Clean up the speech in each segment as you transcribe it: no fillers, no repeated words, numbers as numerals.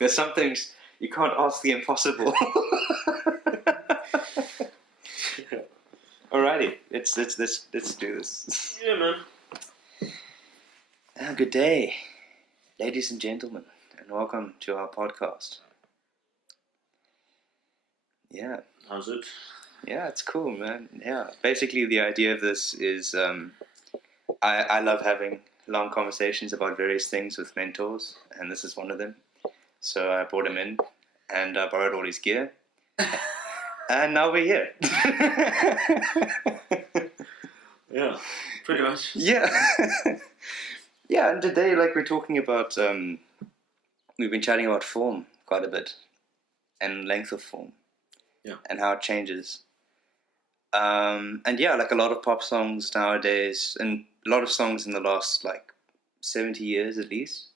There's some things you can't ask the impossible. Alrighty, let's do this. Yeah, man. Good day, ladies and gentlemen, and welcome to our podcast. Yeah. How's it? Yeah, it's cool, man. Yeah, basically the idea of this is I love having long conversations about various things with mentors, and this is one of them. So I brought him in, and I borrowed all his gear, and now we're here. Yeah, pretty much. Yeah. Yeah, and today, like, we're talking about, we've been chatting about form quite a bit, and length of form, and how it changes. And yeah, like a lot of pop songs nowadays, and a lot of songs in the last, like, 70 years at least,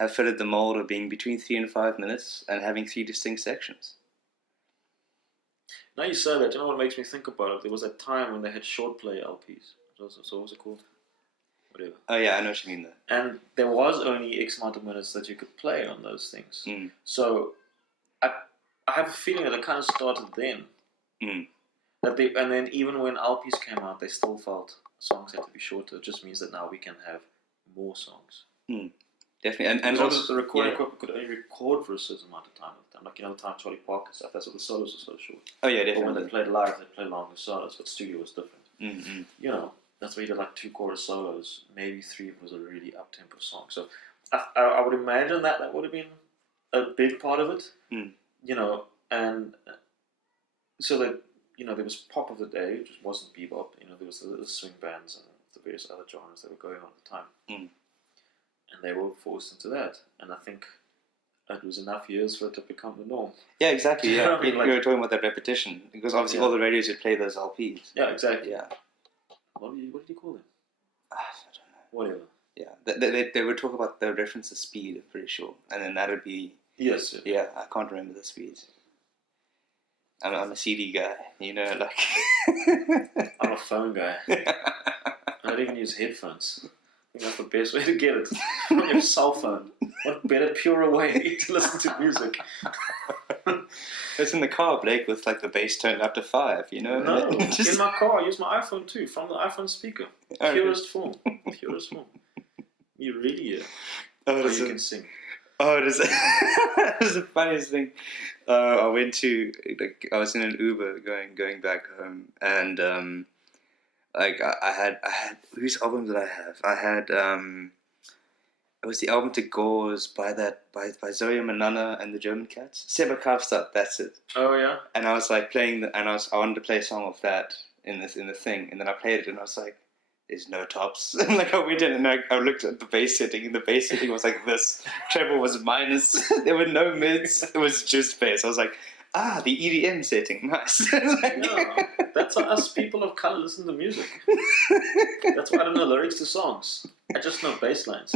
have fitted the mold of being between 3 and 5 minutes and having 3 distinct sections. Now you say that, you know what makes me think about it? There was a time when they had short play LPs. So what was it called? Whatever. Oh yeah, I know what you mean there. And there was only X amount of minutes that you could play on those things. Mm. So I have a feeling that it kind of started then. Mm. And then even when LPs came out, they still felt songs had to be shorter. It just means that now we can have more songs. Mm. Definitely. And also the recording equipment could only record for a certain amount of time at the time. Like, you know, the time Charlie Parker stuff, that's what the solos were so short. Oh yeah, definitely. But when they played live, they played longer solos, but studio was different. Mm-hmm. You know, that's why he did like 2 chorus solos, maybe 3 if it was a really up-tempo song. So I would imagine that would have been a big part of it. Mm. You know, and so that, you know, there was pop of the day, which wasn't bebop. You know, there was the swing bands and the various other genres that were going on at the time. Mm. And they were forced into that. And I think it was enough years for it to become the norm. Yeah, exactly. Yeah, I mean, we were talking about that repetition because obviously all the radios would play those LPs. Yeah, exactly. Yeah. What did you call them? I don't know. Whatever. Yeah, they would talk about the reference to speed, I'm pretty sure, and then that would be. Yes. Yeah, I can't remember the speed. I'm a CD guy, you know, like. I'm a phone guy. I don't even use headphones. I think that's the best way to get it. On your cell phone. What better, purer way to listen to music? It's in the car, Blake, with like the bass turned up to 5, you know? No, in my car I use my iPhone too, from the iPhone speaker. Purest form. Purest form. You really you can sing. Oh, it is. It was the funniest thing. I went to, like, I was in an Uber going back home, and like I had whose album did I have? I had it was the album To Gauze by Zoe Manana and the German Cats. Seba Kafstad, that's it. Oh yeah. And I was like playing I wanted to play a song of that in the thing, and then I played it, and I was like, there's no tops. And like I went in and I looked at the bass setting, and the bass setting was like this. Treble was minus. There were no mids. It was just bass. I was like, the EDM setting, nice. Like, yeah, that's how us people of color listen to music. That's why I don't know lyrics to songs. I just know bass lines.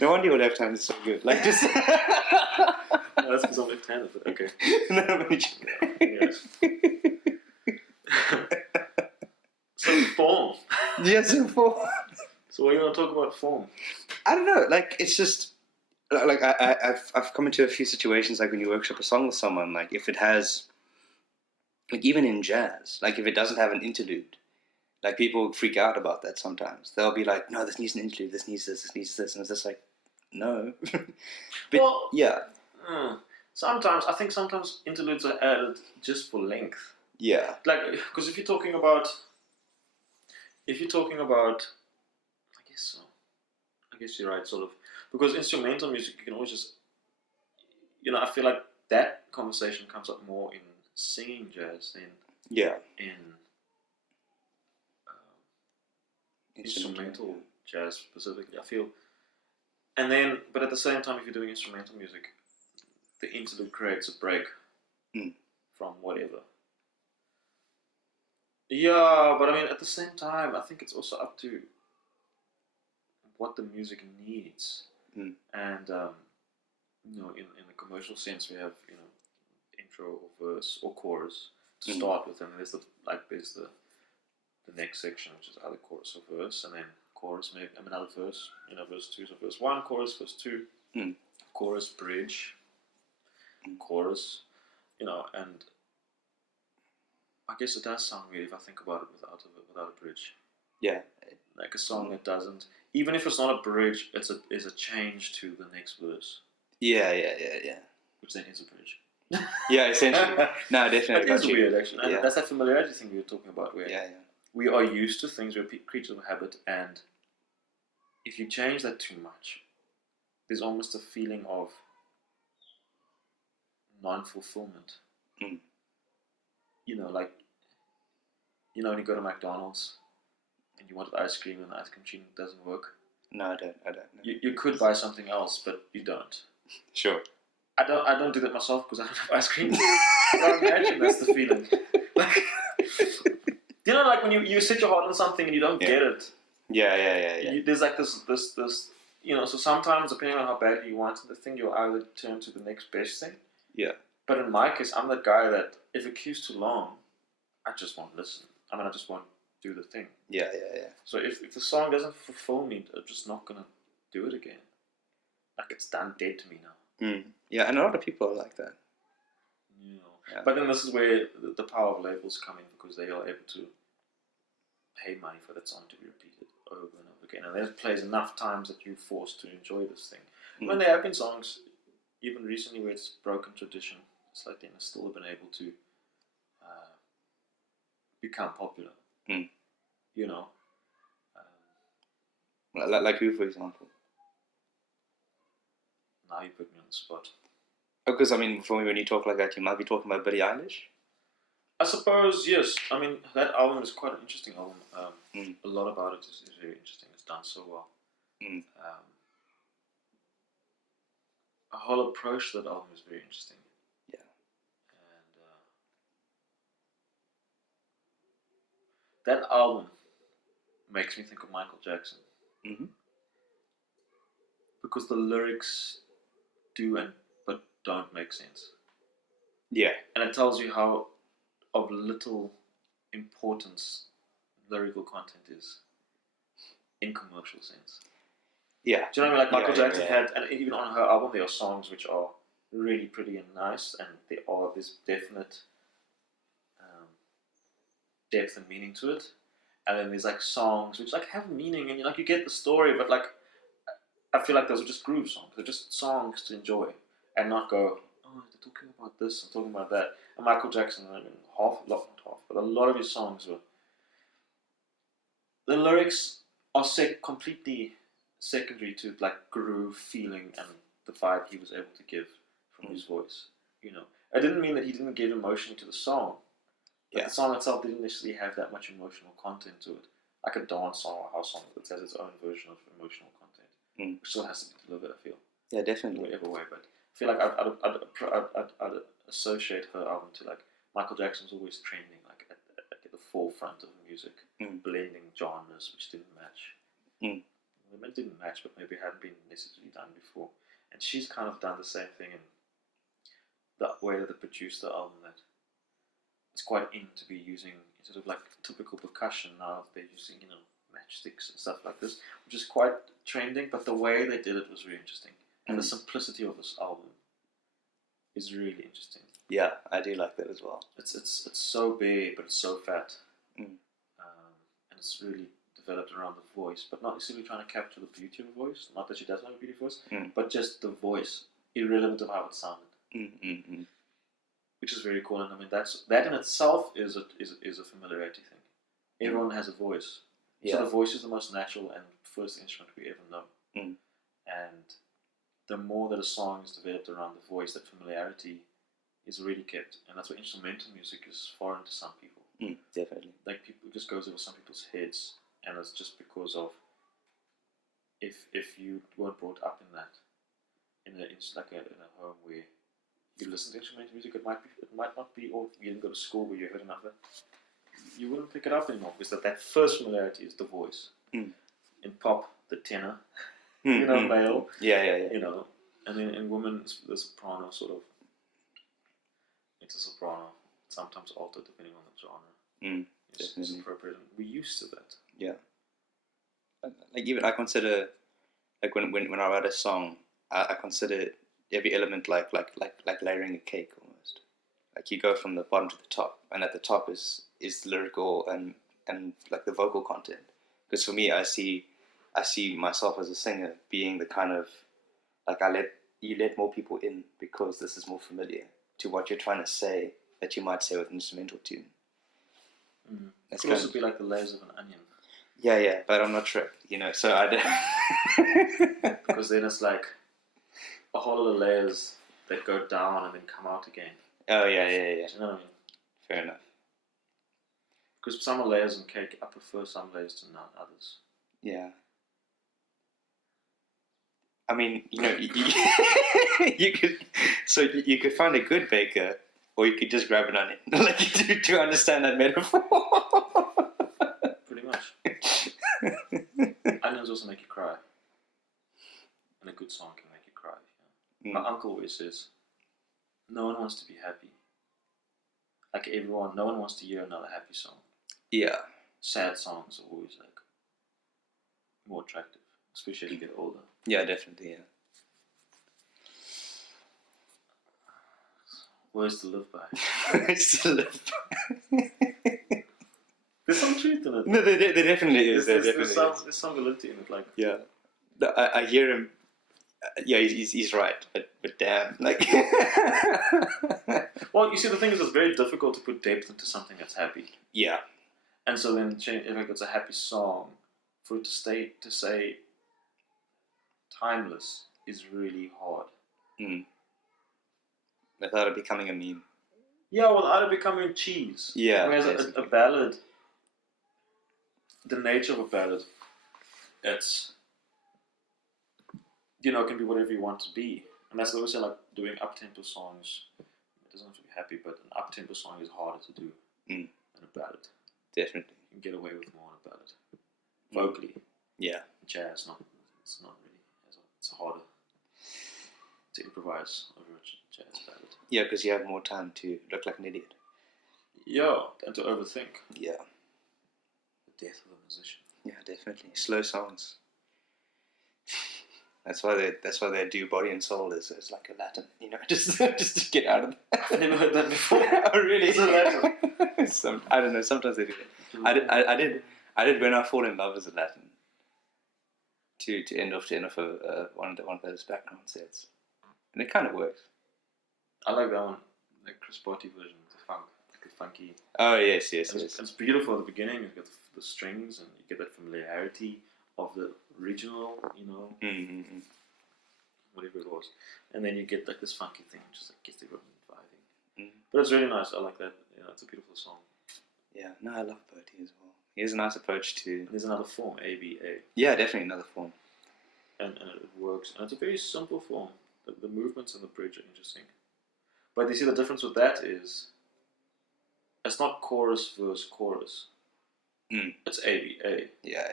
No wonder your left hand is so good. Like just. No, that's because I'm left-handed, but okay. No, So form. Yes, form. So what do you want to talk about form? I don't know. Like it's just like I've come into a few situations like when you workshop a song with someone. Like if it has, like even in jazz, like if it doesn't have an interlude, like people freak out about that sometimes. They'll be like, "No, this needs an interlude. This needs this. This needs this," and it's just like, no. But well, yeah. Sometimes I think interludes are added just for length. Yeah. Like because if you're talking about, I guess so. I guess you're right, sort of. Because instrumental music, you can always just, you know, I feel like that conversation comes up more in singing jazz than in instrumental jazz specifically, I feel. And then, but at the same time, if you're doing instrumental music, the interlude creates a break from whatever. Yeah, but I mean, at the same time, I think it's also up to what the music needs. And you know, in the commercial sense, we have, you know, intro or verse or chorus to start with, and there's the next section, which is either chorus or verse, and then chorus, maybe another verse, you know, verse 2, so verse 1, chorus, verse 2, chorus, bridge, chorus, and I guess it does sound weird if I think about it without a bridge. Yeah. Like a song that doesn't, even if it's not a bridge, it's a change to the next verse. Yeah. Which then is a bridge. Yeah, essentially. No, definitely. It is weird, actually. And that's that familiarity thing we were talking about, where we are used to things, we're creatures of habit, and if you change that too much, there's almost a feeling of non-fulfillment. Like, when you go to McDonald's and you wanted ice cream and the ice cream machine doesn't work. No, I don't. You could buy something else, but you don't. Sure. I don't do that myself because I don't have ice cream. But I imagine that's the feeling. Like, like when you set your heart on something and you don't get it. Yeah. There's like this. So sometimes, depending on how badly you want the thing, you'll either turn to the next best thing. Yeah. But in my case, I'm that guy that if it queues too long, I just won't listen. I just won't do the thing. Yeah. So if the song doesn't fulfill me, I'm just not gonna do it again. Like, it's done dead to me now. Yeah, and a lot of people are like that. Yeah. But then this is where the power of labels come in, because they are able to pay money for that song to be repeated over and over again. And that plays enough times that you're forced to enjoy this thing. When there have been songs, even recently, where it's broken tradition, it's like they still have been able to become popular. Like who, for example? Now you put me on the spot. Because, for me, when you talk like that, you might be talking about Billie Eilish. I suppose, yes. That album is quite an interesting album. A lot about it is very interesting. It's done so well. A whole approach to that album is very interesting. Yeah. And that album makes me think of Michael Jackson. Because the lyrics do but don't make sense. Yeah. And it tells you how of little importance lyrical content is in commercial sense. Yeah. Do you know what I mean? Like Michael Jackson had, and even on her album, there are songs which are really pretty and nice, and there's definite depth and meaning to it. And then there's like songs which like have meaning, and you get the story, but like I feel like those are just groove songs. They're just songs to enjoy and not go, oh, they're talking about this and talking about that. And Michael Jackson, but a lot of his songs were, the lyrics are completely secondary to like groove, feeling, and the vibe he was able to give from his voice. It didn't mean that he didn't give emotion to the song. But the song itself didn't necessarily have that much emotional content to it. Like a dance song or a house song that has its own version of emotional content, which still has to be delivered, I feel. Yeah, definitely. In whatever way, but I feel like I'd associate her album to like Michael Jackson's always trending, like at the forefront of music, blending genres which didn't match. It didn't match, but maybe hadn't been necessarily done before. And she's kind of done the same thing in the way that they produced the album, that it's quite in to be using sort of like typical percussion now. They're using, matchsticks and stuff like this, which is quite trending, but the way they did it was really interesting. And the simplicity of this album is really interesting. Yeah, I do like that as well. It's so bare, but it's so fat. And it's really developed around the voice, but not necessarily trying to capture the beauty of the voice. Not that she doesn't have a beautiful voice, but just the voice, irrelevant of how it sounded. Which is very cool, and that in itself is a familiarity thing. Everyone has a voice, so the voice is the most natural and first instrument we ever know. And the more that a song is developed around the voice, that familiarity is really kept, and that's why instrumental music is foreign to some people. Definitely, like it just goes over some people's heads, and it's just because of if you weren't brought up in that, in a home where you listen to instrumental music, it might not be, or you didn't go to school where you heard enough of it, you wouldn't pick it up anymore, because that first familiarity is the voice. In pop, the tenor, male, and then in women, the soprano sort of. It's a soprano, sometimes alto depending on the genre. It's appropriate. We're used to that. Yeah. Like even I consider, like when I write a song, I consider every element like layering a cake almost. Like you go from the bottom to the top, and at the top is lyrical and like the vocal content. Because for me, I see myself as a singer being the kind of like you let more people in because this is more familiar to what you're trying to say that you might say with an instrumental tune. It could also be like the layers of an onion. Yeah, but I'm not sure, so I don't. Because then it's like a whole lot of layers that go down and then come out again. Oh, yeah. Do you know what I mean? Fair enough. Because some are layers in cake, I prefer some layers to none others. Yeah. I mean, you could find a good baker, or you could just grab an onion. Like to understand that metaphor. Pretty much. Onions also make you cry, and a good song can make you cry. My uncle always says, "No one wants to be happy. Like everyone, no one wants to hear another happy song. Yeah. Sad songs are always like more attractive, especially as you get older." Yeah, definitely. Yeah. Words to live by. Words to live by. There's some truth in it. No, there definitely is. There's some validity in it. Like, yeah, no, I hear him. Yeah, he's right, but damn, like. Well, you see, the thing is, it's very difficult to put depth into something that's happy. Yeah. And so then, if it's a happy song, for it to say timeless is really hard. Without it becoming a meme. Yeah, without it becoming cheese. Yeah. Whereas a ballad, the nature of a ballad, it's, it can be whatever you want to be. And that's also like doing up-tempo songs. It doesn't have to be happy, but an up-tempo song is harder to do than a ballad. Definitely. You can get away with more on a ballad. Vocally. Yeah. Jazz, it's not really. It's harder to improvise over a jazz ballad. Yeah, because you have more time to look like an idiot. Yeah, and to overthink. Yeah. The death of a musician. Yeah, definitely. Slow songs. That's why they do Body and Soul as like a Latin, just to get out of that. I've never heard that before. Oh, really? It's a Latin. I don't know. Sometimes they do that. I did When I Fall in Love as a Latin. To end off one of those background sets, and it kind of works. I like that one, the Chris Botti version, the funky. Oh yes. It's beautiful at the beginning. You get the strings, and you get that familiarity of the original, whatever it was, and then you get like this funky thing, which is like gets everyone vibing. But it's really nice. I like that. It's a beautiful song. Yeah, no, I love Botti as well. He has a nice approach to. There's another form, ABA. Yeah, definitely another form. And it works, and it's a very simple form. The movements in the bridge are interesting. But you see, the difference with that is it's not chorus verse chorus. It's ABA. Yeah.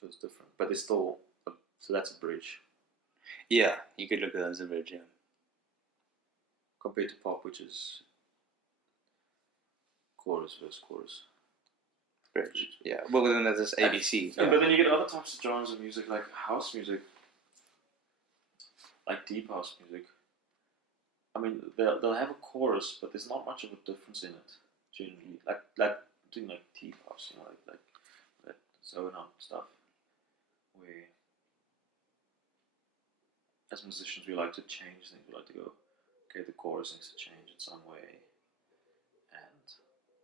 So it's different, but it's still so that's a bridge. Yeah, you could look at that as a bridge, yeah. Compared to pop, which is chorus verse chorus. Bridge. Yeah. Well, then there's this ABC. Yeah. But then you get other types of genres of music, like house music, like deep house music. I mean, they'll have a chorus, but there's not much of a difference in it. Generally, like doing like deep house, like that zone out stuff, where as musicians we like to change things. We like to go, okay, the chorus needs to change in some way, and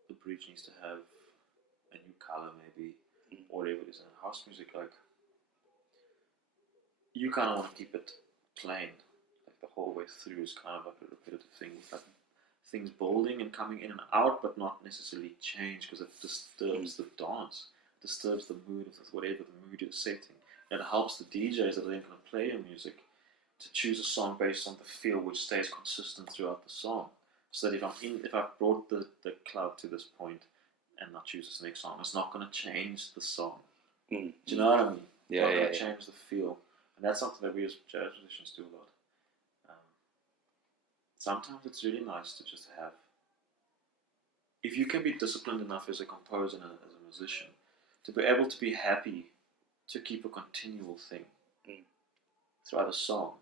the bridge needs to have a new color, maybe, or whatever it is. In house music, like, you kind of want to keep it plain, like the whole way through is kind of like a repetitive thing, like things building and coming in and out, but not necessarily change, because it disturbs the dance, disturbs the mood of whatever the mood you're setting. And it helps the DJs that are then going to play your music to choose a song based on the feel which stays consistent throughout the song. So that if I've brought the club to this point and I choose this next song, it's not going to change the song. Do you know what I mean? Yeah, not going to change the feel. And that's something that we as jazz musicians do a lot. Sometimes it's really nice to just have, if you can be disciplined enough as a composer and as a musician, to be able to be happy to keep a continual thing. throughout a song.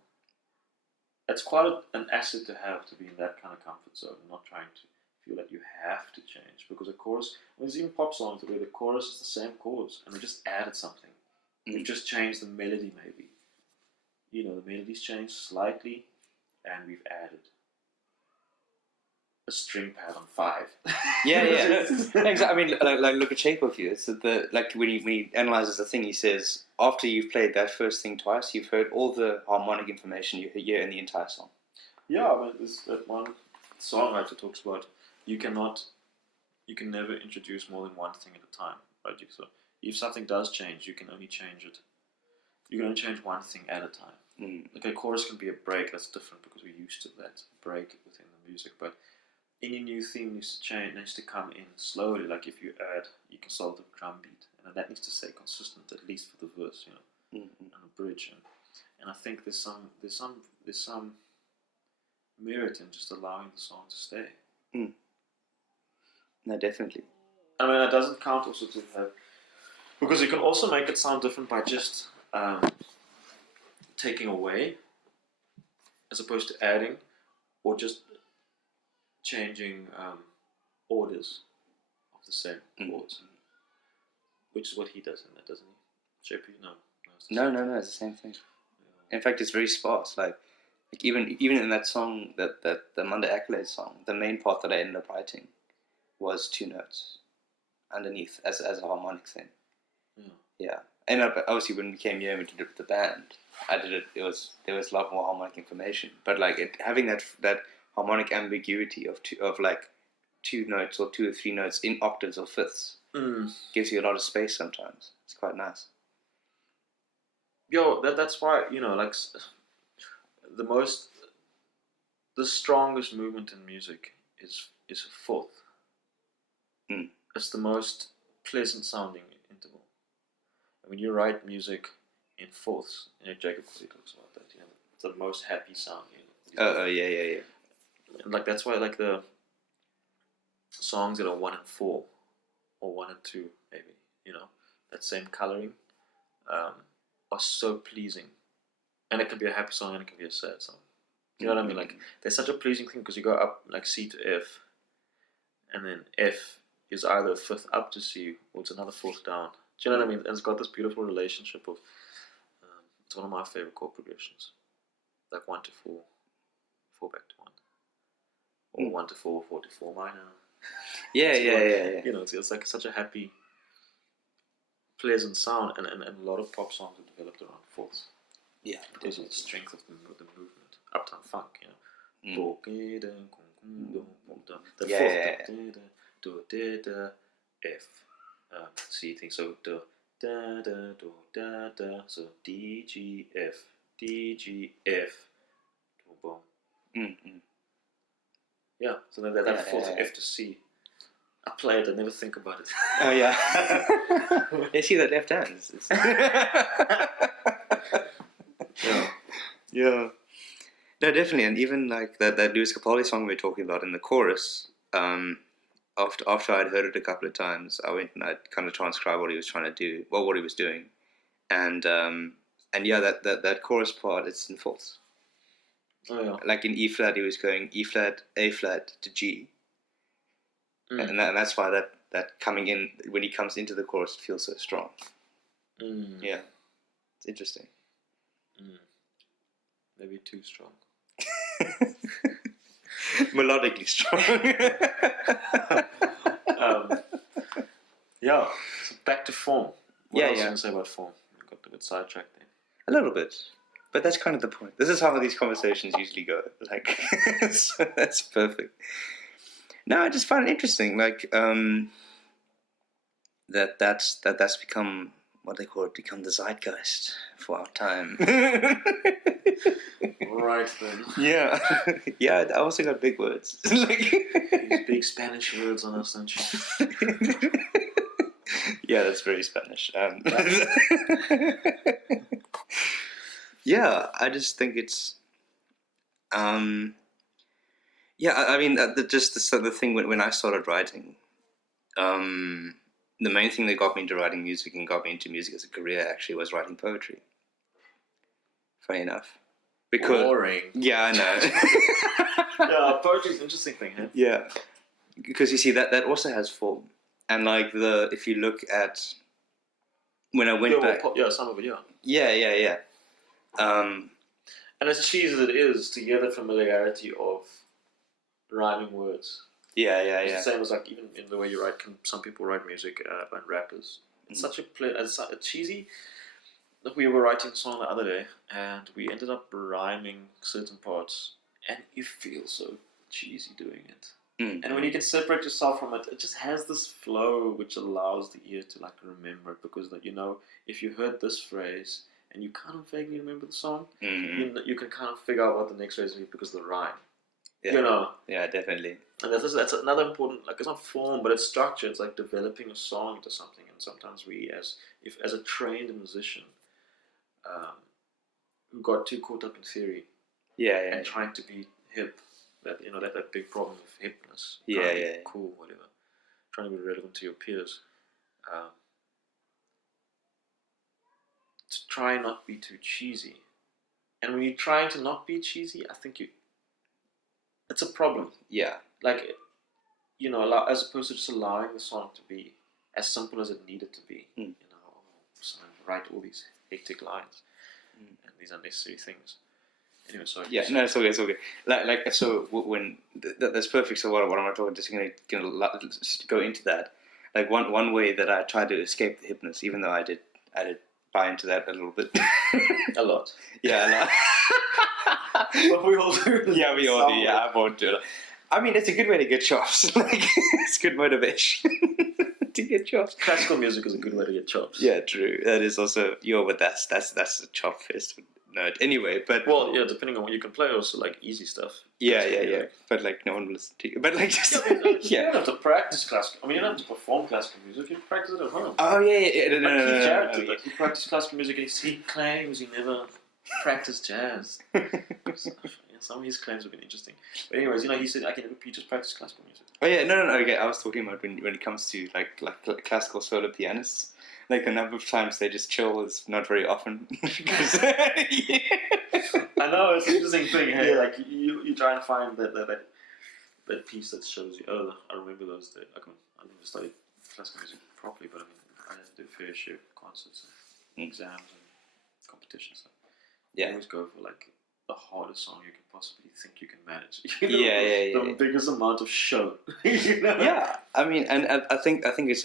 It's quite an asset to have, to be in that kind of comfort zone, not trying to feel that you have to change. Because a chorus, there's even pop songs where the chorus is the same chords and they just added something. We've just changed the melody, maybe. You know, the melody's changed slightly and we've added a string pad on 5. Yeah. Exactly. I mean, like look at Shape of You. It's like when he analyzes the thing, he says after you've played that first thing twice, you've heard all the harmonic information you hear in the entire song. Yeah, I mean, there's that one songwriter talks about you can never introduce more than one thing at a time, right? So if something does change, you can only change it. You can only change one thing at a time. Like a chorus can be a break. That's different because we're used to that break within the music, but any new thing needs to come in slowly. Like if you can solve the drum beat, and that needs to stay consistent at least for the verse, and the bridge. And I think there's some merit in just allowing the song to stay. No, definitely. I mean, it doesn't count also to have, because you can also make it sound different by just taking away, as opposed to adding, or just changing orders of the same chords, which is what he does in that, doesn't he? JP, no. No, it's the same thing. Yeah. In fact, it's very sparse. Like even in that song, that the Monday Accolade song, the main part that I ended up writing was 2 notes underneath as a harmonic thing. Yeah. And obviously when we came here and we did it with the band, I did it. There was a lot more harmonic information, but like having that harmonic ambiguity of 2 notes or 2 or 3 notes in octaves or fifths gives you a lot of space sometimes. It's quite nice. That's why, like the strongest movement in music is a fourth. It's the most pleasant sounding interval. And when you write music in fourths, Jacob Cody talks about that. It's the most happy sound. Yeah. And like that's why like the songs that are 1 and 4 or 1 and 2 maybe, that same coloring, are so pleasing. And it can be a happy song and it can be a sad song. You know what I mean? Like there's such a pleasing thing because you go up like C to F, and then F is either a fifth up to C or it's another fourth down. Do you know what I mean? And it's got this beautiful relationship of it's one of my favorite chord progressions, like 1 to 4, 4 back to 1, or 1 to 4, 4 to 4 minor. Yeah. It's like such a happy, pleasant sound, and a lot of pop songs are developed around fourths. Yeah, because of the strength of the movement. Uptown Funk, The fourth, F, C thing. So so D G F, boom. Yeah. So then that fourth F to C. I play it. I never think about it. Oh yeah. You see that left hand. Yeah. No, definitely, and even like that Lewis Capaldi song we were talking about in the chorus. After I'd heard it a couple of times, I went and I'd kind of transcribed what he was trying to do, what he was doing, and yeah, that chorus part, it's in fourths. Oh yeah. Like in E flat, he was going E flat, A flat to G, and that's why that coming in when he comes into the chorus, it feels so strong. Yeah, it's interesting. Maybe too strong. Melodically strong. Yeah. So back to form. What else you can I say about form? I got a bit sidetracked there. A little bit, but that's kind of the point. This is how these conversations usually go. Like, so that's perfect. No, I just find it interesting. Like, that's become what they call it, become the zeitgeist for our time. Right then. Yeah. Yeah, I also got big words. These big Spanish words on us, don't you? Yeah, that's very Spanish. Yeah, I just think it's... yeah, I mean, the thing when I started writing, the main thing that got me into writing music and got me into music as a career actually was writing poetry. Funny enough. Because, boring. Yeah, I know. Yeah, poetry's an interesting thing, huh? Yeah. Because you see, that also has form. And like if you look at, when I went back. Some of it, yeah. Yeah. And as cheesy as it is, to hear the familiarity of rhyming words. Yeah. It's the same as like even in the way you write. Some people write music and rappers. It's such a cheesy. Like we were writing a song the other day, and we ended up rhyming certain parts, and you feel so cheesy doing it. And when you can separate yourself from it, it just has this flow which allows the ear to like remember it, because that if you heard this phrase and you kind of vaguely remember the song, you can kind of figure out what the next phrase is because of the rhyme. Yeah. Yeah, definitely. And that's another important, like, it's not form, but it's structure. It's like developing a song into something. And sometimes we, as a trained musician, who got too caught up in theory, and trying to be hip, that big problem of hipness, cool, whatever, trying to be relevant to your peers, to try not be too cheesy. And when you're trying to not be cheesy, I think it's a problem. Yeah. Like, as opposed to just allowing the song to be as simple as it needed to be. So write all these hectic lines and these unnecessary things. Anyway, sorry. Yeah, no, it's okay. Like so when that's perfect. So what I'm talking, just gonna go into that. Like one way that I tried to escape the hypnosis, even though I did buy into that a little bit. A lot. Yeah, a lot. But we all do. Yeah, we all do. Yeah, I won't do it. I mean, it's a good way to get chops. Like, it's good motivation to get chops. Classical music is a good way to get chops. Yeah, true. That is also but that's a chop fest nerd. Anyway, but depending on what you can play, also like easy stuff. Yeah. But like no one will listen to you. But like just you don't have to practice classical. I mean, you don't have to perform classical music. You can practice it at home. Oh yeah. No. He practiced classical music and he claims he never practiced jazz. Some of his claims have been interesting. But anyways, he said I can just practice classical music. Oh yeah, no. Okay, I was talking about when it comes to like classical solo pianists. Like the number of times they just chill is not very often. I know, it's an interesting thing. Hey, like you try and find that piece that shows you. Oh, I remember those days. I never studied classical music properly, but I mean, I had to do a fair share of concerts and exams and competitions. So I always go for like the hardest song you can possibly think you can manage. The biggest amount of show. Yeah, I mean, and I think it's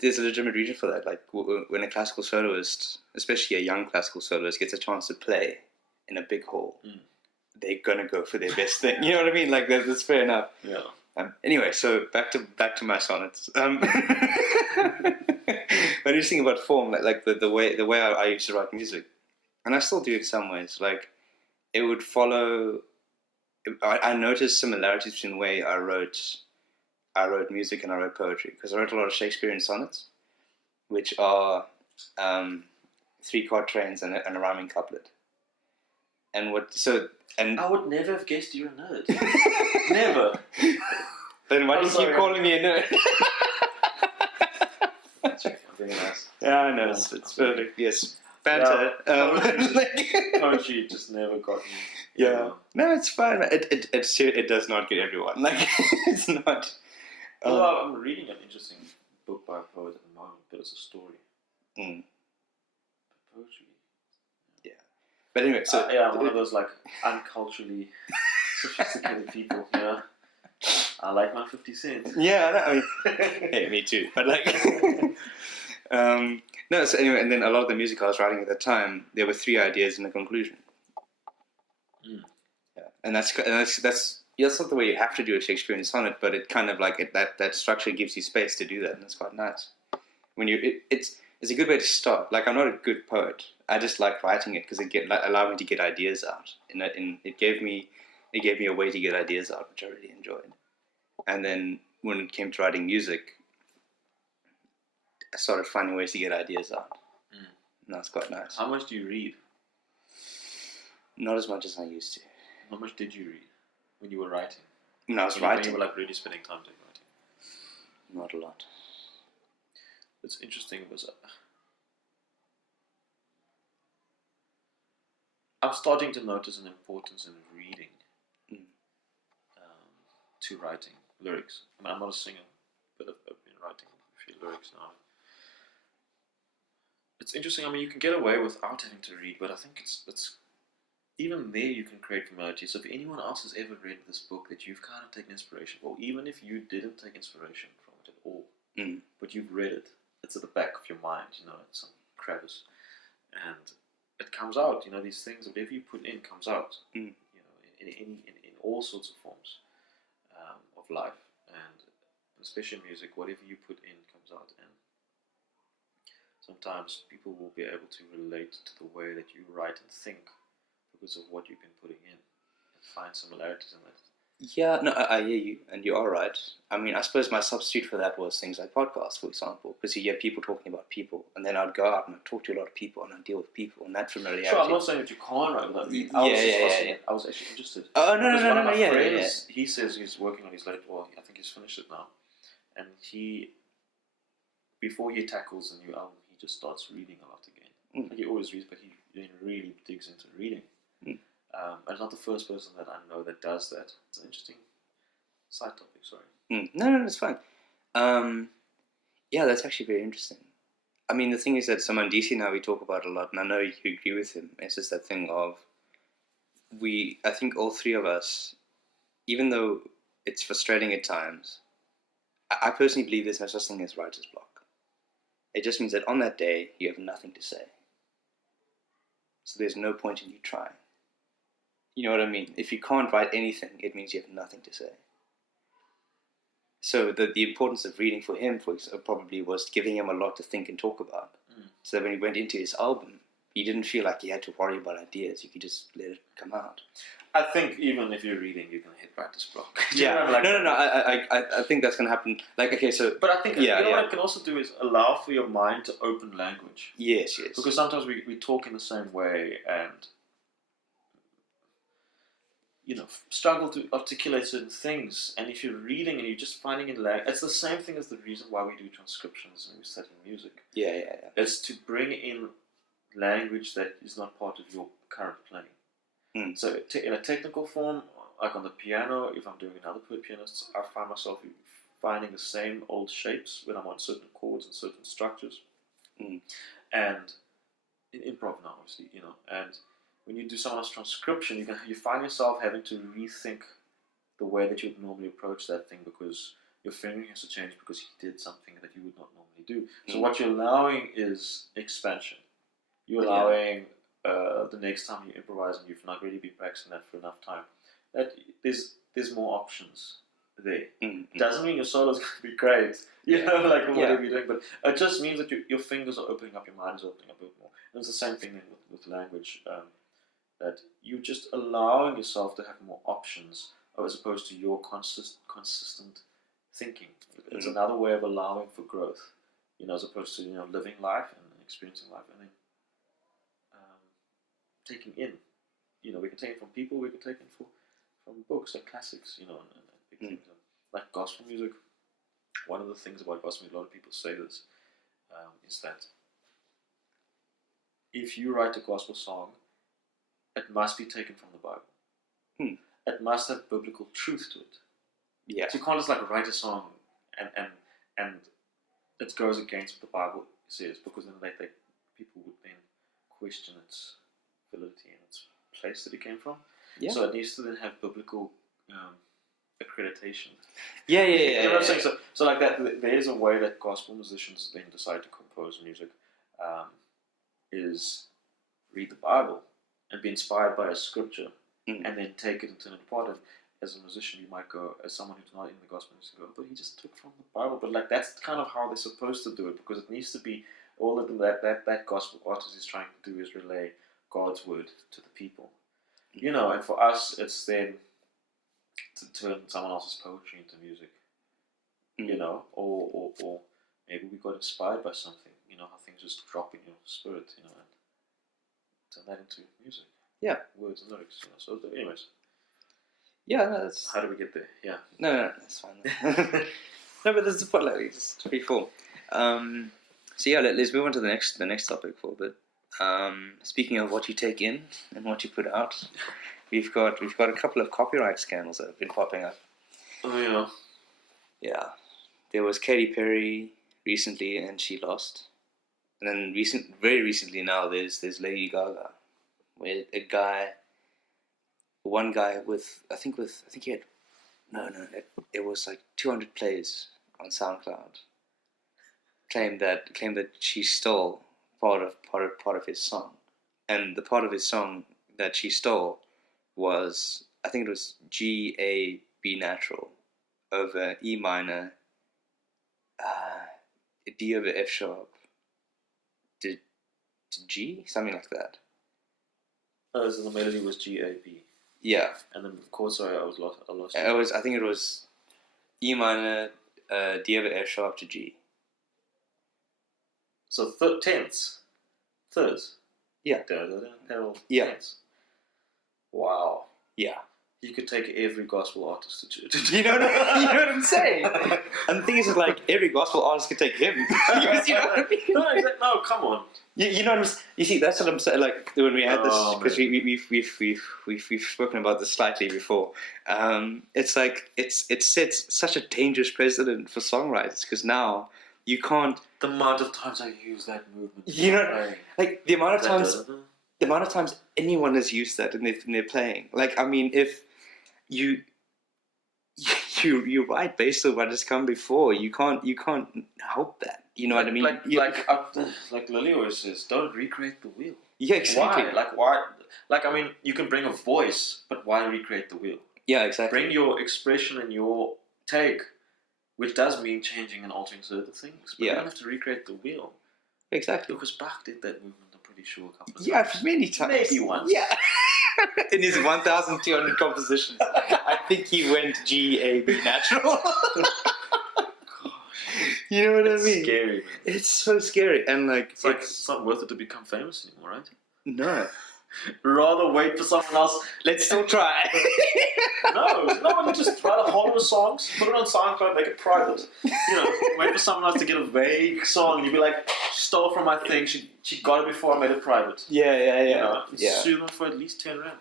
there's a legitimate reason for that. Like when a classical soloist, especially a young classical soloist, gets a chance to play in a big hall, they're gonna go for their best thing. You know what I mean? Like that's fair enough. Yeah. Anyway, so back to my sonnets. But interesting about form, like the way I used to write music, and I still do in some ways. Like it would follow. I noticed similarities between the way I wrote music and I wrote poetry, because I wrote a lot of Shakespearean sonnets, which are 3 quatrains and a rhyming couplet. And I would never have guessed you're a nerd. Never. Then why do you keep calling me a nerd? That's right. I'm being nice. Yeah, I know. It's perfect. Yes. Banter. Poetry just never got me. Yeah. No, it's fine. It does not get everyone. Like it's not. Although I'm reading an interesting book by a poet at the moment, but it's a story. Poetry. Yeah. But anyway, so I'm one of those like unculturally sophisticated people. Yeah. I like my 50 cents. Yeah, I mean, hey, me too. But like, no. So anyway, and then a lot of the music I was writing at the time, there were 3 ideas in the conclusion. Yeah, and that's not the way you have to do a Shakespearean sonnet, but it kind of like that structure gives you space to do that, and it's quite nice. When it's a good way to start. Like I'm not a good poet. I just like writing it because it allowed me to get ideas out. It gave me a way to get ideas out, which I really enjoyed. And then when it came to writing music, I started finding ways to get ideas out. And that's quite nice. How much do you read? Not as much as I used to. How much did you read when you were writing? When I was writing? When you were like really spending time doing writing? Not a lot. It's interesting because I'm starting to notice an importance in reading to writing lyrics. I mean, I'm not a singer, but I've been writing a few lyrics now. It's interesting. I mean, you can get away without having to read, but I think it's even there you can create familiarity. So if anyone else has ever read this book that you've kind of taken inspiration from, even if you didn't take inspiration from it at all, but you've read it, it's at the back of your mind, it's some crevice, and it comes out. These things, whatever you put in comes out. In all sorts of forms of life, and especially music. Whatever you put in comes out, and sometimes people will be able to relate to the way that you write and think because of what you've been putting in, and find similarities in that. Yeah, no, I hear you, and you are right. I mean, I suppose my substitute for that was things like podcasts, for example, because you hear people talking about people, and then I'd go out and I'd talk to a lot of people, and I'd deal with people, and that familiarity. Sure, I'm not saying that you can't write without reading. I was actually interested. Oh, no, because one of my yeah, friends, he says he's working on his I think he's finished it now, and before he tackles a new album, he just starts reading a lot again. Like he always reads, but he then really digs into reading. And it's not the first person that I know that does that. It's an interesting side topic, sorry. No, that's fine. Yeah, that's actually very interesting. I mean, the thing is that someone DC now we talk about a lot, and I know you agree with him. It's just that thing of I think all three of us, even though it's frustrating at times, I personally believe there's no such thing as writer's block. It just means that on that day, you have nothing to say. So there's no point in you trying. You know what I mean? If you can't write anything, it means you have nothing to say. So the importance of reading for him, probably was giving him a lot to think and talk about. So that when he went into his album, he didn't feel like he had to worry about ideas. You could just let it come out. I think even if you're reading, you're going to hit writer's block. Yeah. No. I think that's going to happen. Like, okay, so... But I think what it can also do is allow for your mind to open language. Yes. Because sometimes we talk in the same way and... struggle to articulate certain things, and if you're reading and you're just finding it it's the same thing as the reason why we do transcriptions and we study music. Yeah. It's to bring in language that is not part of your current playing. So in a technical form, like on the piano, if I'm doing another pianist, I find myself finding the same old shapes when I'm on certain chords and certain structures. And in improv now, obviously, and when you do someone's transcription, you find yourself having to rethink the way that you would normally approach that thing because your fingering has to change because he did something that you would not normally do. So what you're allowing is expansion. You're allowing the next time you improvise and you've not really been practicing that for enough time, that there's more options there. Doesn't mean your solo's going to be great, whatever you're doing, but it just means that your fingers are opening up, your mind is opening up a bit more. And it's the same thing with language. That you're just allowing yourself to have more options as opposed to your consistent thinking. It's another way of allowing for growth, as opposed to living life and experiencing life and then taking in. We can take it from people, we can take it from books like classics, and big things like gospel music. One of the things about gospel music, a lot of people say this, is that if you write a gospel song, it must be taken from the Bible. It must have biblical truth to it. Yeah. So you can't just write a song and it goes against what the Bible says, because then people would then question its validity and its place that it came from. Yeah. So it needs to then have biblical accreditation. Yeah. You know what I'm saying? So like that, there is a way that gospel musicians then decide to compose music, is read the Bible and be inspired by a scripture, and then take it and turn it apart. And as a musician, you might go, as someone who's not in the gospel music, go, but he just took from the Bible. But that's kind of how they're supposed to do it, because it needs to be all of them that gospel artist is trying to do is relay God's word to the people. And for us, it's then to turn someone else's poetry into music. Or maybe we got inspired by something. How things just drop in your spirit. And turn that into music. Yeah. Words and lyrics. So, anyways. Yeah, no, that's... How do we get there? Yeah. No, that's fine. No, but that's the point. Just pretty cool. So yeah, let's move on to the next topic for a bit. Speaking of what you take in and what you put out, we've got a couple of copyright scandals that have been popping up. Oh yeah. Yeah, there was Katy Perry recently, and she lost. And then very recently now, there's Lady Gaga, where one guy with I think he had it was like 200 plays on SoundCloud. Claimed that she stole part of his song, and the part of his song that she stole was, I think it was G A B natural over E minor, D over F sharp to G, something like that. Oh, so the melody was G A B. Yeah. And then of course, sorry, I lost. I think it was E minor, D over F sharp to G. So tenths, thirds. Yeah. Yeah. Tenths. Wow. Yeah. You could take every gospel artist to you know what I'm saying? And the thing is, like, every gospel artist could take him. You know what I mean? No, come on. You know what I'm saying? You see, that's what I'm saying. Like, when we had this, because we've spoken about this slightly before. It's like it sets such a dangerous precedent for songwriters, because now you can't. The amount of times I use that movement. You know, like the amount of times anyone has used that in their playing. Like, I mean, if you write based on what has come before, you can't help that. You know what I mean? Like Lily always says, don't recreate the wheel. Yeah, exactly. Why? Like, I mean, you can bring a voice, but why recreate the wheel? Yeah, exactly. Bring your expression and your take, which does mean changing and altering certain things. But you don't have to recreate the wheel. Exactly. Because Bach did that movement, I'm pretty sure, a couple of times. Yeah, many times. Maybe once. Yeah. In his 1,200 compositions, I think he went G A B natural. You know what I mean? It's scary, man. It's so scary, and like it's not worth it to become famous anymore, right? No. Rather wait for someone else. Let's still try. No, just write a whole of songs, put it on SoundCloud, make it private. You know, wait for someone else to get a vague song. You'd be like, she stole from my thing. She got it before I made it private. Yeah. You know, sue them for at least 10 rand,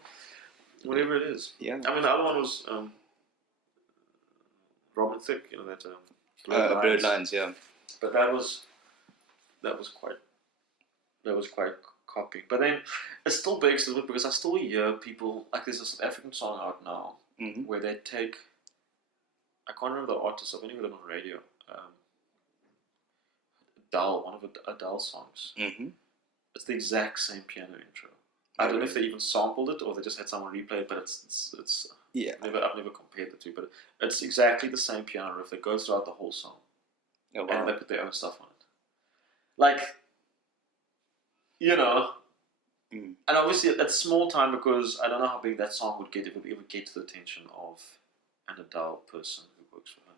whatever it is. Yeah. I mean, the other one was Robin Thicke. You know that. Blurred Lines, yeah. But that was quite copying. But then it still begs the look, because I still hear people, like, there's a South African song out now where they take, I can't remember the artist, I've only heard it on radio, Adele, one of Adele's songs. Mm-hmm. It's the exact same piano intro. I don't know if they even sampled it or they just had someone replay it, but it's yeah. I've never compared the two, but it's exactly the same piano riff that goes throughout the whole song. Oh, wow. And they put their own stuff on it. Like, you know, and obviously that's small time, because I don't know how big that song would get if it would get to the attention of an Adele person who works for her.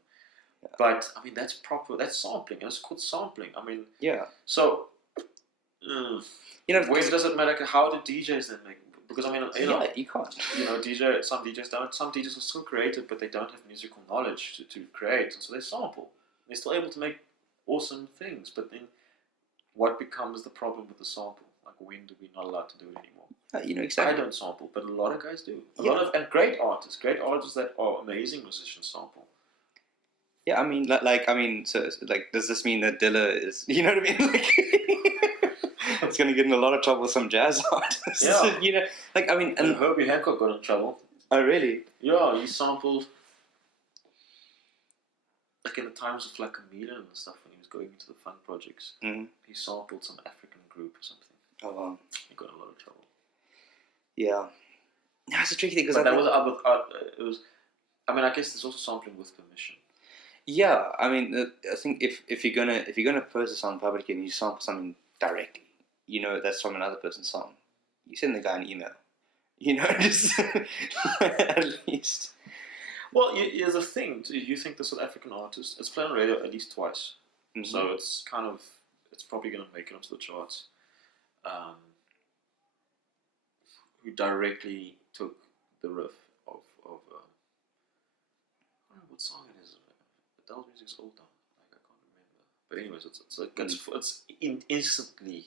Yeah. But I mean, that's sampling, and it's called sampling. I mean, yeah. So, you know, when does it matter? How do DJs then make? Because I mean, you know, you can't. You know, some DJs don't. Some DJs are still creative, but they don't have musical knowledge to create, and so they sample. They're still able to make awesome things, but then what becomes the problem with the sample? Like, when do we not allowed to do it anymore? You know, exactly. I don't sample, but a lot of guys do. A lot of great artists that are amazing musicians sample. Yeah, I mean, so like, does this mean that Dilla is? You know what I mean? Like, it's going to get in a lot of trouble with some jazz artists. Yeah. You know, like, I mean, and Herbie Hancock got in trouble. Oh, really? Yeah, he sampled, like, in the times of like Camila and stuff, when he was going into the funk projects, he sampled some African group or something. Oh, wow. He got in a lot of trouble. Yeah. Yeah, it's a tricky thing, because it was. I mean, I guess there's also sampling with permission. Yeah, I mean, I think if you're gonna post a song publicly and you sample something directly, you know that's from another person's song, you send the guy an email. You know, just at least. Well, here's the thing. You think the South African artist, it's played on radio at least twice, so it's probably going to make it onto the charts. Who directly took the riff of I don't know what song it is. Adele's music's old now. Like, I can't remember. But anyways, it's instantly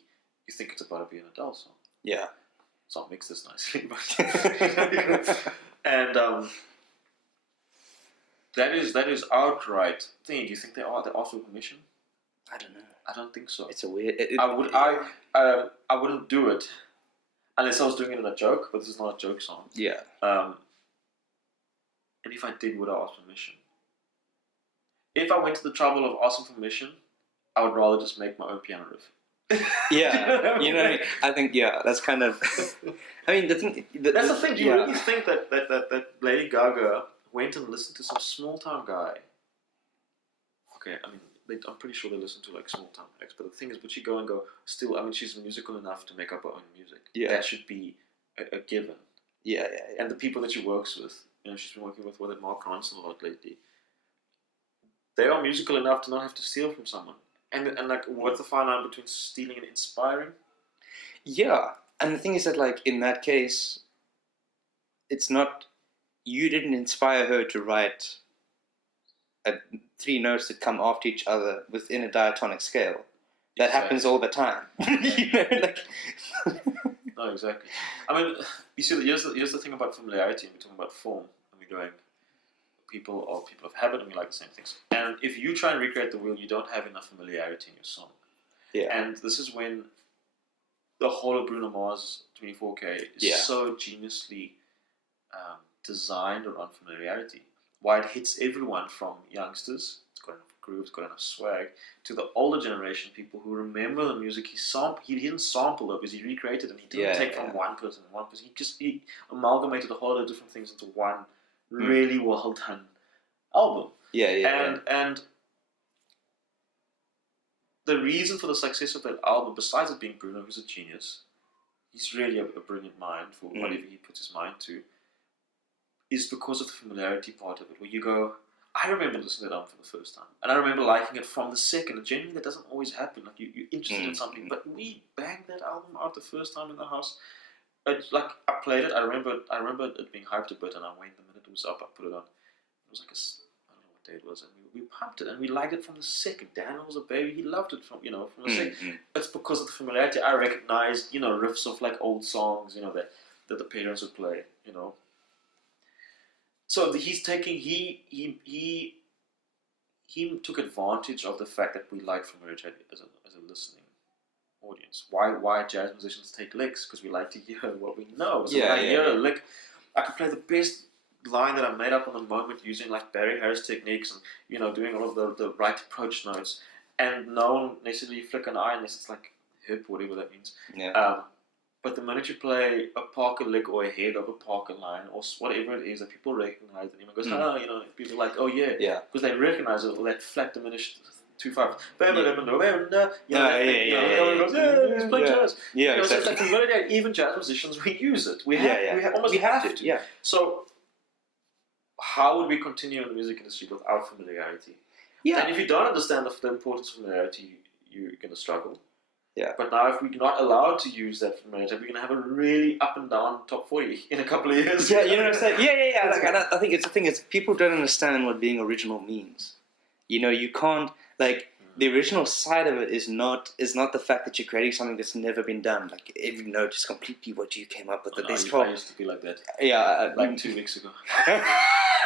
you think it's about to be an Adele song. Yeah. It's not mixed this nicely, but and that is outright thing. Do you think they ask for permission? I don't know. I don't think so. It's a weird. I wouldn't do it unless I was doing it in a joke. But this is not a joke song. Yeah. And if I did, would I ask permission? If I went to the trouble of asking permission, I would rather just make my own piano riff. Yeah, you know, I think that's kind of. I mean, the thing. That's the thing. Do you really think that Lady Gaga went and listened to some small town guy? Okay, I mean, I'm pretty sure they listen to like small town acts. But the thing is, would she go and go? Still, I mean, she's musical enough to make up her own music. Yeah, that should be a given. Yeah. And the people that she works with, you know, she's been working with Mark Ronson a lot lately. They are musical enough to not have to steal from someone. And like, what's the fine line between stealing and inspiring? Yeah, and the thing is that, like, in that case, it's not, you didn't inspire her to write 3 notes that come after each other within a diatonic scale. That happens all the time. You know, like. No, exactly. I mean, you see, here's the thing about familiarity, and we're talking about form, and we're going, people are people of habit, and we like the same things. And if you try and recreate the wheel, you don't have enough familiarity in your song. Yeah. And this is when the whole of Bruno Mars 24K is so geniusly designed around familiarity. Why it hits everyone from youngsters, it's got enough groove, it's got enough swag, to the older generation, people who remember the music he didn't sample it, because he recreated it, and he didn't take from one person and one person. He amalgamated a whole lot of different things into one really well done album. And the reason for the success of that album, besides it being Bruno, who's a genius, he's really a brilliant mind for whatever he puts his mind to, is because of the familiarity part of it, where you go, I remember listening to that album for the first time, and I remember liking it from the second, and generally that doesn't always happen. Like, you're interested in something, but we banged that album out the first time in the house. It's like, I played it, I remember it being hyped a bit, and I went, the minute it was up, I put it on. It was like I don't know what day it was, and we pumped it, and we liked it from the second. Daniel was a baby, he loved it from the second. It's because of the familiarity. I recognized, riffs of like old songs, that the parents would play, So he's taking, he took advantage of the fact that we like familiarity as a listening audience. Why jazz musicians take licks? Because we like to hear what we know. So when I hear a lick, I can play the best line that I made up on the moment using like Barry Harris techniques and doing all of the right approach notes, and no one necessarily flick an eye unless it's like hip, whatever that means. But the minute you play a Parker lick or a head of a Parker line or whatever it is that people recognize, and everyone goes, people are like, oh yeah, because they recognize it, or that flat diminished 2/5. He's playing jazz. Exactly. So it's like familiarity. Even jazz musicians, we use it. We have to. Yeah. So how would we continue in the music industry without familiarity? Yeah. And if you don't understand the importance of familiarity, you're going to struggle. Yeah. But now, if we're not allowed to use that familiarity, we're going to have a really up and down top 40 in a couple of years. Yeah, you know what I'm saying? Yeah. Like, and I think it's the thing is, people don't understand what being original means. You can't, like, the original side of it is not the fact that you're creating something that's never been done. Like, every note is completely what you came up with. I used to be like that. Yeah. Like 2 weeks ago.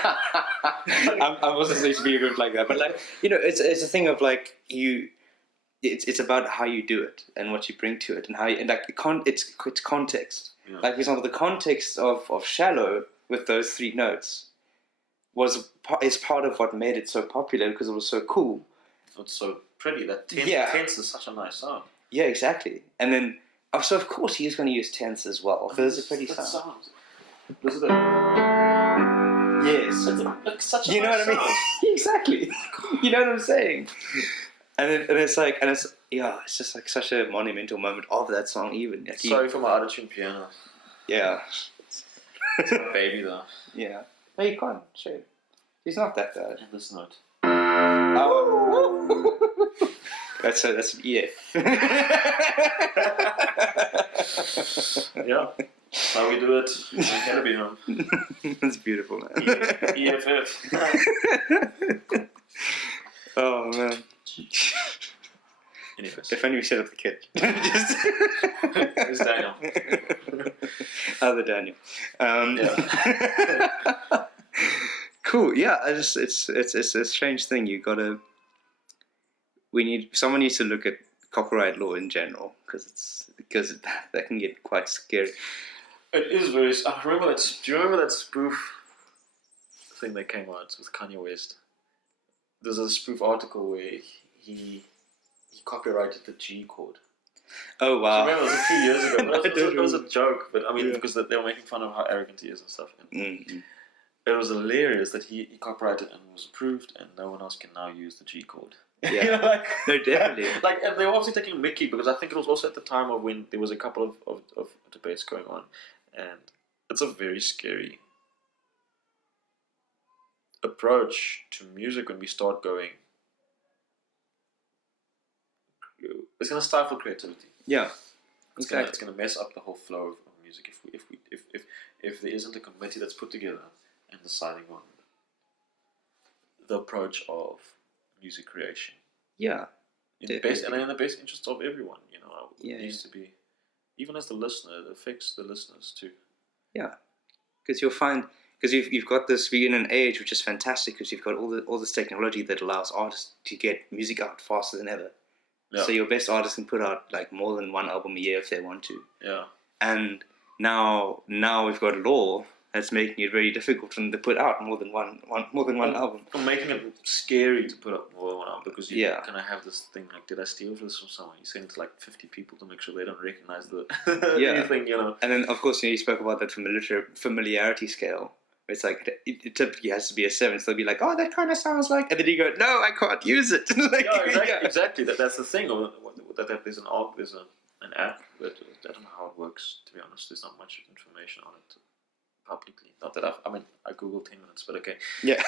I wasn't supposed to be a group like that. But, like, it's a thing of, like, it's about how you do it and what you bring to it and how you, and like it's context. Yeah. Like, for example, the context of Shallow with those 3 notes is part of what made it so popular, because it was so cool. It's so pretty. That tense is such a nice sound. Yeah, exactly. And then, so of course he is going to use tense as well, because it's a pretty sound. This is it. Yes. It's such a nice sound. Exactly. You know what I'm saying? And it's like, it's just like such a monumental moment of that song, even. Like, sorry for my out-of-tune piano. Yeah. It's my baby, though. Yeah. No, you can't. Sure. He's not that bad. And this note. Oh. That's an EF. Yeah. How we do it in Hellaby home. That's beautiful, man. EFF. Oh, man. Anyways. If only we set up the kit. Just It's Daniel. Other Daniel. Yeah. Cool. Yeah. It's a strange thing. Someone needs to look at copyright law in general because that can get quite scary. It is very. I remember that. Do you remember that spoof thing that came out with Kanye West? There's a spoof article where he copyrighted the G chord. Oh wow! So I remember it was a few years ago. It was a joke, but I mean because they were making fun of how arrogant he is and stuff. And it was hilarious that he copyrighted and was approved, and no one else can now use the G chord. Yeah, no, definitely. And they were obviously taking Mickey because I think it was also at the time of when there was a couple of debates going on, and it's a very scary approach to music when we start going. It's going to stifle creativity. Yeah, exactly. It's going to mess up the whole flow of music if there isn't a committee that's put together and deciding on the approach of music creation. Yeah, in the best interest of everyone. It needs to be, even as the listener, it affects the listeners too. Yeah, because you'll find you've got this. We're in an age which is fantastic because you've got all this technology that allows artists to get music out faster than ever. Yeah. So your best artists can put out like more than one album a year if they want to. Yeah. And now we've got law that's making it very difficult for them to put out more than one album. Or making it scary to put out more than one album because you kind of have this thing like, did I steal this from someone? You send it to like 50 people to make sure they don't recognize the anything, And then of course you spoke about that familiarity scale. It's like it typically has to be a 7, so they'll be like, "Oh, that kind of sounds like," and then you go, "No, I can't use it." Exactly. That's the thing. That there's an app, but I don't know how it works. To be honest, there's not much information on it publicly. Not that I googled 10 minutes, but okay. Yeah.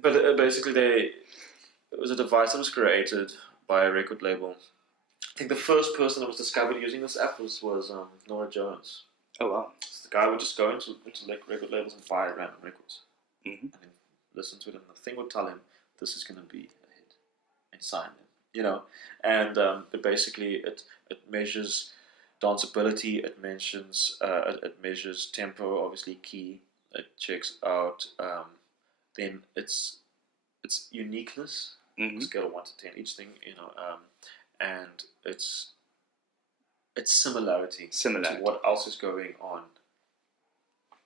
But basically, it was a device that was created by a record label. I think the first person that was discovered using this app was Nora Jones. Oh wow! So the guy would just go into record labels and buy random records, and then listen to it, and the thing would tell him this is going to be a hit, and sign them. And but basically it measures danceability, it measures tempo, obviously key, it checks out then its uniqueness, scale of 1 to 10, each thing, and its similarity to what else is going on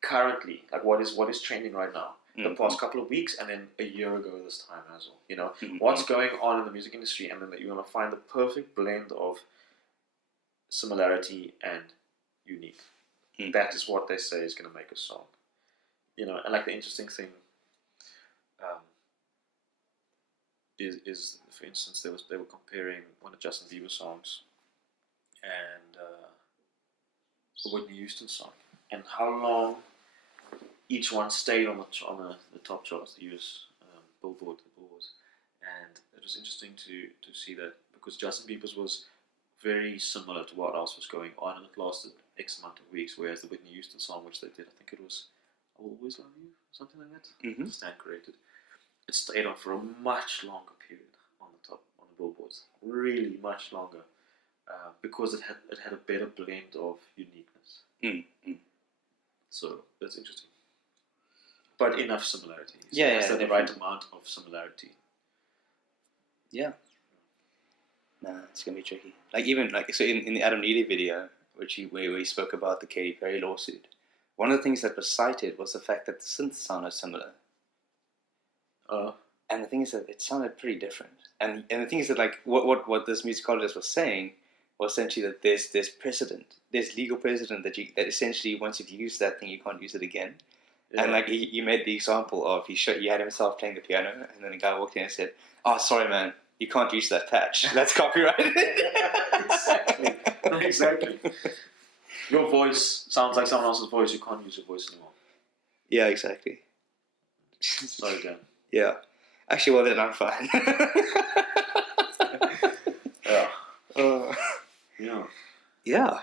currently, like what is trending right now, the past couple of weeks, and then a year ago this time as well. What's going on in the music industry, and then you're going to find the perfect blend of similarity and unique. That is what they say is going to make a song. And like the interesting thing is for instance they were comparing one of Justin Bieber's songs and a Whitney Houston song, and how long each one stayed on the top charts, the US Billboard, and it was interesting to see that because Justin Bieber's was very similar to what else was going on, and it lasted X amount of weeks, whereas the Whitney Houston song, which they did, I think it was "I'll Always Love You," something like that, Stan created, it stayed on for a much longer period on the top, on the billboards, really much longer. Because it had a better blend of uniqueness. So that's interesting. But enough similarities. The right amount of similarity. Yeah. Nah, it's gonna be tricky. Like even so in the Adam Neely video, where we spoke about the Katy Perry lawsuit, one of the things that was cited was the fact that the synths sounded similar. And the thing is that it sounded pretty different. And the thing is that like what this musicologist was saying was essentially that there's precedent, there's legal precedent that essentially once you've used that thing you can't use it again. Yeah. And like he made the example of he had himself playing the piano, and then a guy walked in and said, "Oh, sorry man, you can't use that patch. That's copyrighted." Exactly. Your voice sounds like someone else's voice. You can't use your voice anymore. Yeah, exactly. Sorry, Dan. Yeah. Actually, well then I'm fine. Yeah. Yeah.